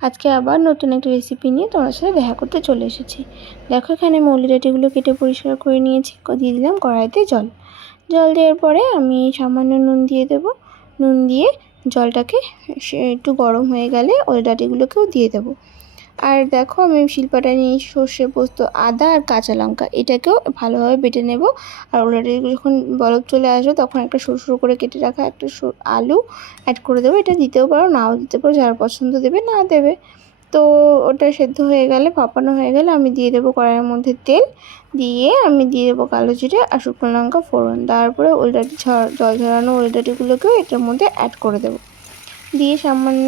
আজকে আবার নতুন একটা রেসিপি নিয়ে তোমার সাথে দেখা করতে চলে এসেছি। দেখো এখানে মৌলি ডাটিগুলো কেটে পরিষ্কার করে নিয়েছি। দিয়ে দিলাম কড়াইতে জল। জল দেওয়ার পরে আমি সামান্য নুন দিয়ে দেব। নুন দিয়ে জলটাকে একটু গরম হয়ে গেলে ওই ডাটিগুলোকেও দিয়ে দেবো। আর দেখো আমি শিল্পাটা নিয়ে সর্ষে, পোস্ত, আদা আর কাঁচা লঙ্কা। এটাকেও ভালোভাবে বেটে নেব। আর ওলাটি যখন বলক চলে আসবে, তখন একটা সরু সরু করে কেটে রাখা একটা আলু অ্যাড করে দেবো। এটা দিতেও পারো, নাও দিতে পারো, যার পছন্দ দেবে, না দেবে। তো ওটা সেদ্ধ হয়ে গেলে, পাপানো হয়ে গেলে আমি দিয়ে দেবো কড়াইয়ের মধ্যে তেল। দিয়ে আমি দিয়ে দেবো কালো জিরে আর শুকনো লঙ্কা ফোড়ন। তারপরে ওলডাটি জল ঝরানো ওলডাটিগুলোকেও এটার মধ্যে অ্যাড করে দেবো। দিয়ে সামান্য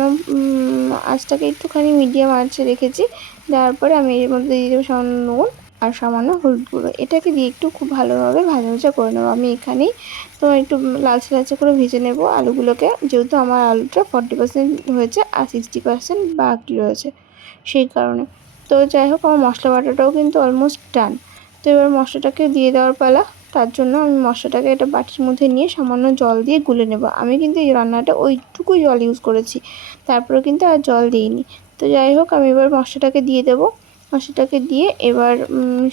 আঁচটাকে একটুখানি মিডিয়াম আঁচে রেখেছি। দেওয়ার পরে আমি এর মধ্যে দিয়ে দেবো সামান্য নুন আর সামান্য হলুদ গুঁড়ো। এটাকে দিয়ে একটু খুব ভালোভাবে ভাজা ভাজা করে নেব। আমি এখানেই তো একটু লালচে লালচে করে ভেজে নেব আলুগুলোকে। যেহেতু আমার আলুটা ফর্টি পার্সেন্ট হয়েছে আর সিক্সটি পার্সেন্ট বাকি রয়েছে সেই কারণে। তো যাই হোক, আমার মশলা বাটাটাও কিন্তু অলমোস্ট ডান তো এবার মশলাটাকে দিয়ে দেওয়ার পালা তার জন্য আমি মশলাটাকে একটা বাটির মধ্যে নিয়ে সামান্য জল দিয়ে গুলে নেব। আমি কিন্তু এই রান্নাটা ওইটুকুই জল ইউজ করেছি। তারপরে কিন্তু আর জল দিইনি। তো যাই হোক, আমি এবার মশলাটাকে দিয়ে দেবো। মশলাটাকে দিয়ে এবার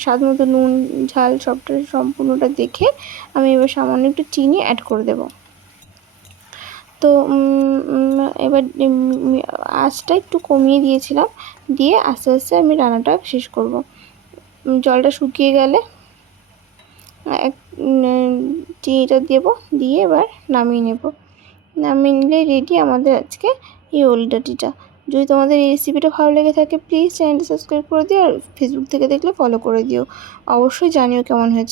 স্বাদ মতো নুন, ঝাল সবটা সম্পূর্ণটা দেখে আমি এবার সামান্য একটু চিনি অ্যাড করে দেবো। তো এবার আঁচটা একটু কমিয়ে দিয়েছিলাম। দিয়ে আস্তে আস্তে আমি রান্নাটা শেষ করব। জলটা শুকিয়ে গেলে চিনিটা দেবো, দিয়ে এবার নামিয়ে নেব। নামিয়ে নিলে রেডি আমাদের আজকে এই ওলডাটিটা যদি তোমাদের এই রেসিপিটা ভালো লেগে থাকে প্লিজ চ্যানেলটা সাবস্ক্রাইব করে দিও আর ফেসবুক থেকে দেখলে ফলো করে দিও। অবশ্যই জানিও কেমন হয়েছে।